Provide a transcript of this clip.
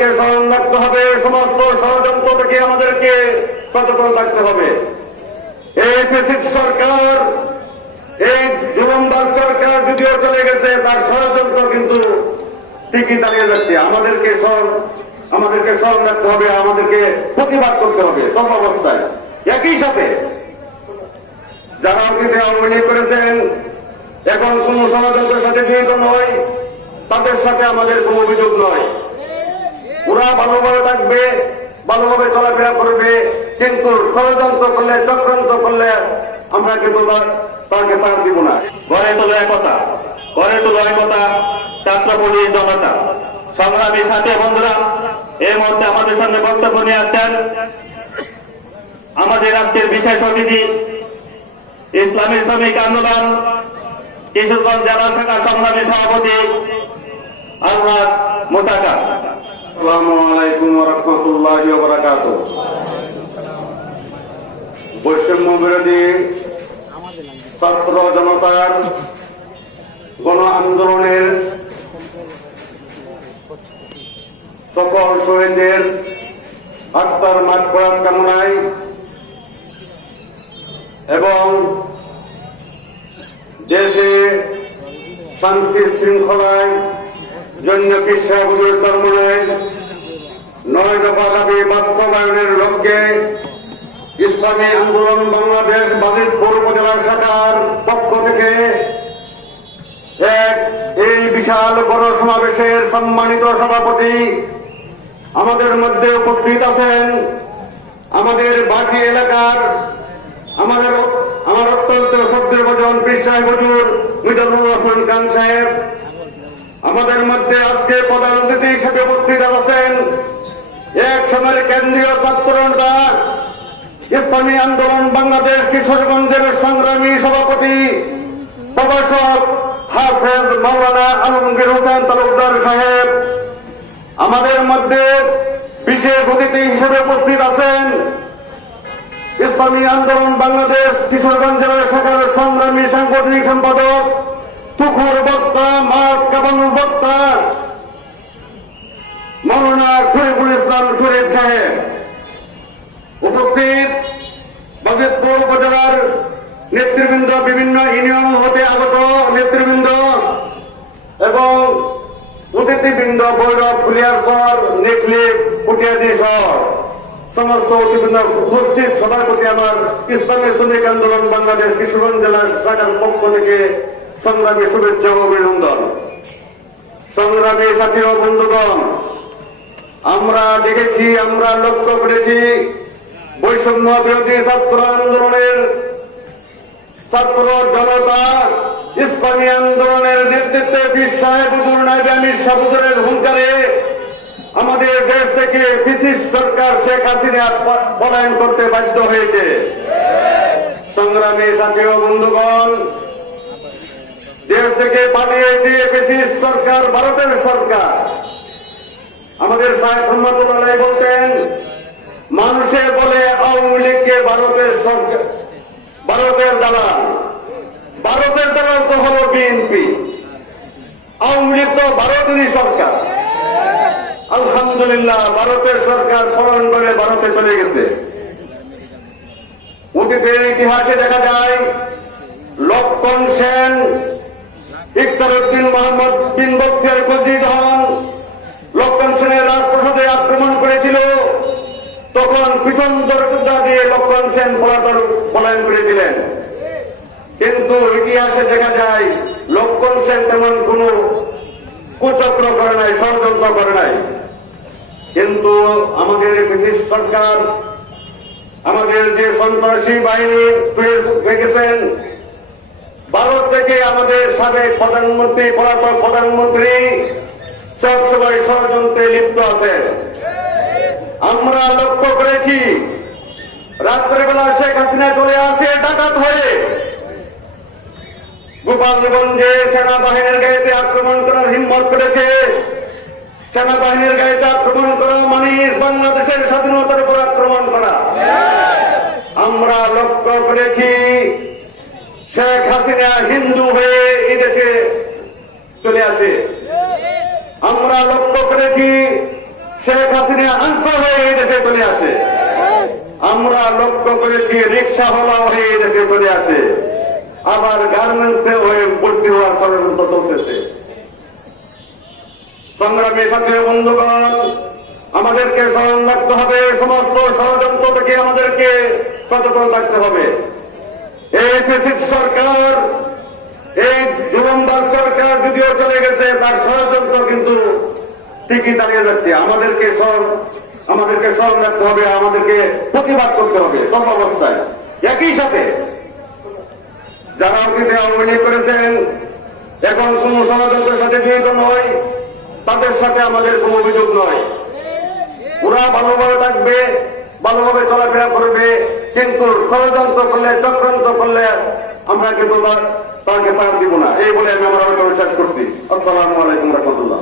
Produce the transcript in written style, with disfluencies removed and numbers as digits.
আমাদেরকে স্মরণ রাখতে হবে, সমস্ত ষড়যন্ত্র থেকে আমাদেরকে সচেতন থাকতে হবে। এই ফ্যাসিস্ট সরকার, এই জুলুমবাজ সরকার যদিও চলে গেছে, তার ষড়যন্ত্র কিন্তু ঠিকই দাঁড়িয়ে যাচ্ছে। আমাদেরকে স্মরণ রাখতে হবে, আমাদেরকে প্রতিবাদ করতে হবে সব অবস্থায়। একই সাথে যারা অতীতে আওয়ামী লীগ করেছেন, এখন কোন ষড়যন্ত্রের সাথে জড়িত নয়, তাদের সাথে আমাদের কোন অভিযোগ নয়। ওরা ভালোভাবে থাকবে, ভালোভাবে চলাফেরা করবে, কিন্তু ষড়যন্ত্র করলে, চক্রান্ত করলে আমরা কিন্তু তাকে সাথ দিব না। গড়ে তোলো একতা, গড়ে তোলো একতা, ছাত্র পুলিশ জনতা। সংগ্রামী সাথী বন্ধুরা, এই মুহূর্তে আমাদের সামনে বক্তব্য নিয়ে আসছেন আমাদের আজকের বিশেষ অতিথি, ইসলামী শ্রমিক আন্দোলন কিশোরগঞ্জ জেলা শাখার সংগ্রামী সভাপতি আলহাজ মোতাকা। আসসালামু আলাইকুম ওয়া রাহমাতুল্লাহি ওয়া বারাকাতুহু। বৈষম্য বিরোধী ছাত্র জনতার গণ আন্দোলনের সকল শহীদদের আত্মার মাগফিরাত কামনায় এবং দেশে শান্তি শৃঙ্খলায় জন্য পেশাগুলোর কর্মনয় 9 দফা দাবি বাস্তবায়নের লক্ষ্যে ইসলামী আন্দোলন বাংলাদেশ বাজিতপুর উপজেলা শাখার পক্ষ থেকে এই বিশাল গণসমাবেশের সম্মানিত সভাপতি আমাদের মধ্যে উপস্থিত আছেন। আমাদের বাকি এলাকার আমার অত্যন্ত শ্রদ্ধেয়ভাজন পীর সাহেব হুজুর মিজানুর রহমান খান সাহেব, আমাদের মধ্যে আজকে প্রধান অতিথি হিসেবে উপস্থিত আছেন এক সময়ের কেন্দ্রীয় ছাত্র নেতা, ইসলামী আন্দোলন বাংলাদেশ কিশোরগঞ্জের সংগ্রামী সভাপতি প্রভাষক হাফেজ মাওলানা আলমগীর হোসেন তালুকদার সাহেব। আমাদের মধ্যে বিশেষ অতিথি হিসেবে উপস্থিত আছেন ইসলামী আন্দোলন বাংলাদেশ কিশোরগঞ্জ জেলা শাখার সংগ্রামী সাংগঠনিক সম্পাদক তুখুর বক্তা, মাঠ কাবানুর বক্তা মাওলানা শরীফুল ইসলাম শরীফ সাহেব। উপস্থিত বাজিতপুর উপজেলার নেতৃবৃন্দ, বিভিন্ন ইউনিয়ন হতে আগত নেতৃবৃন্দ এবং অতিথিবৃন্দ, ভৈরব, ফুলিয়ারচর, নেকলি, পুটিয়াদি সহ সমস্ত অতিবৃন্দ উপস্থিত সবার প্রতি আমার ইসলামী শ্রমিক আন্দোলন বাংলাদেশ কিশোরগঞ্জ জেলার শাখার পক্ষ থেকে সংগ্রামী শুভেচ্ছা ও অভিনন্দন। সংগ্রামী সাথী ও বন্ধুগণ, আমরা দেখেছি, আমরা লক্ষ্য করেছি বৈষম্য বিরোধী ছাত্র আন্দোলনের ছাত্র জনতা ইসলামী আন্দোলনের নেতৃত্বে পীর সাহেব হুজুর নায়েব আমির শাহ হুজুরের হুঙ্কারে আমাদের দেশ থেকে ফ্যাসিস্ট সরকার শেখ হাসিনা পলায়ন করতে বাধ্য হয়েছে। সংগ্রামী সাথী ও বন্ধুগণ, দেশ থেকে পালিয়েছে ফ্যাসিস্ট সরকার, ভারতের সরকার। আমাদের সাহেব রহমাতুল্লাহ বলতেন, মানুষে বলে আওয়ামী লীগকে ভারতের সরকার, ভারতের দালাল। ভারতের দালাল তো হলো বিএনপি, আওয়ামী লীগ তো ভারতেরই সরকার। আলহামদুলিল্লাহ, ভারতের সরকার পলায়ন করে ভারতে চলে গেছে। অতীতের ইতিহাসে দেখা যায় লক্ষণ সেন, ইকতারউদ্দিন মোহাম্মদ বিন বখতিয়ার খলজি যখন লক্ষণ সেনের রাজপ্রাসাদে আক্রমণ করেছিল, তখন পিছন দরজা দিয়ে লক্ষণ সেন পলায়ন করেছিলেন। কিন্তু ইতিহাসে দেখা যায় লক্ষণ সেন তেমন কোন কুচক্র করে নাই, ষড়যন্ত্র করে নাই। কিন্তু আমাদের ফ্যাসিস্ট সরকার, আমাদের যে সন্ত্রাসী বাহিনী দেখেছেন, ভারত থেকে আমাদের সাবেক প্রধানমন্ত্রী, পলাতক প্রধানমন্ত্রী সবসময় ষড়যন্ত্রে লিপ্ত আছেন। আমরা লক্ষ্য করেছি রাত্রেবেলা শেখ হাসিনা চলে আসে ডাকাত হয়ে, গোপালগঞ্জে সেনাবাহিনীর গাড়িতে আক্রমণ করার হিম্মত করেছে। সেনাবাহিনীর গাড়িতে আক্রমণ করা মানে বাংলাদেশের স্বাধীনতার উপর আক্রমণ করা। আমরা লক্ষ্য করেছি শেখ হাসিনা হিন্দু হয়ে এই দেশে চলে আসে। আমরা লক্ষ্য করেছি শেখ আনসার হয়ে এই দেশে চলে আসে। আমরা লক্ষ্য করেছি রিক্সাওয়ালা হয়ে এই দেশে চলে আসে, আবার গার্মেন্টসে হয়ে ভর্তি হওয়ার ষড়যন্ত্র চলতেছে। সংগ্রামী সাথে বন্ধুগণ, আমাদেরকে স্মরণ রাখতে হবে, সমস্ত ষড়যন্ত্র থেকে আমাদেরকে সচেতন থাকতে হবে। এই ফ্যাসিস্ট সরকার, এই জুলুমবাজ সরকার যদিও চলে গেছে, তার ষড়যন্ত্র কিন্তু ঠিকই চালিয়ে যাচ্ছে। আমাদেরকে স্মরণ রাখতে হবে, আমাদেরকে প্রতিবাদ করতে হবে সব অবস্থায়। একই সাথে যারা অতীতে আওয়ামী লীগ করেছেন, এখন কোন ষড়যন্ত্রের সাথে জড়িত নয়, তাদের সাথে আমাদের কোনো অভিযোগ নয়। ওরা ভালোভাবে থাকবে, ভালোভাবে চলাফেরা করবে, কিন্তু ষড়যন্ত্র করলে, চক্রান্ত করলে আমরা কিন্তু তাকে সাথ দিব না। এই বলে আমি আমার শেষ করছি। আসসালামু আলাইকুম রহমতুল্লাহ।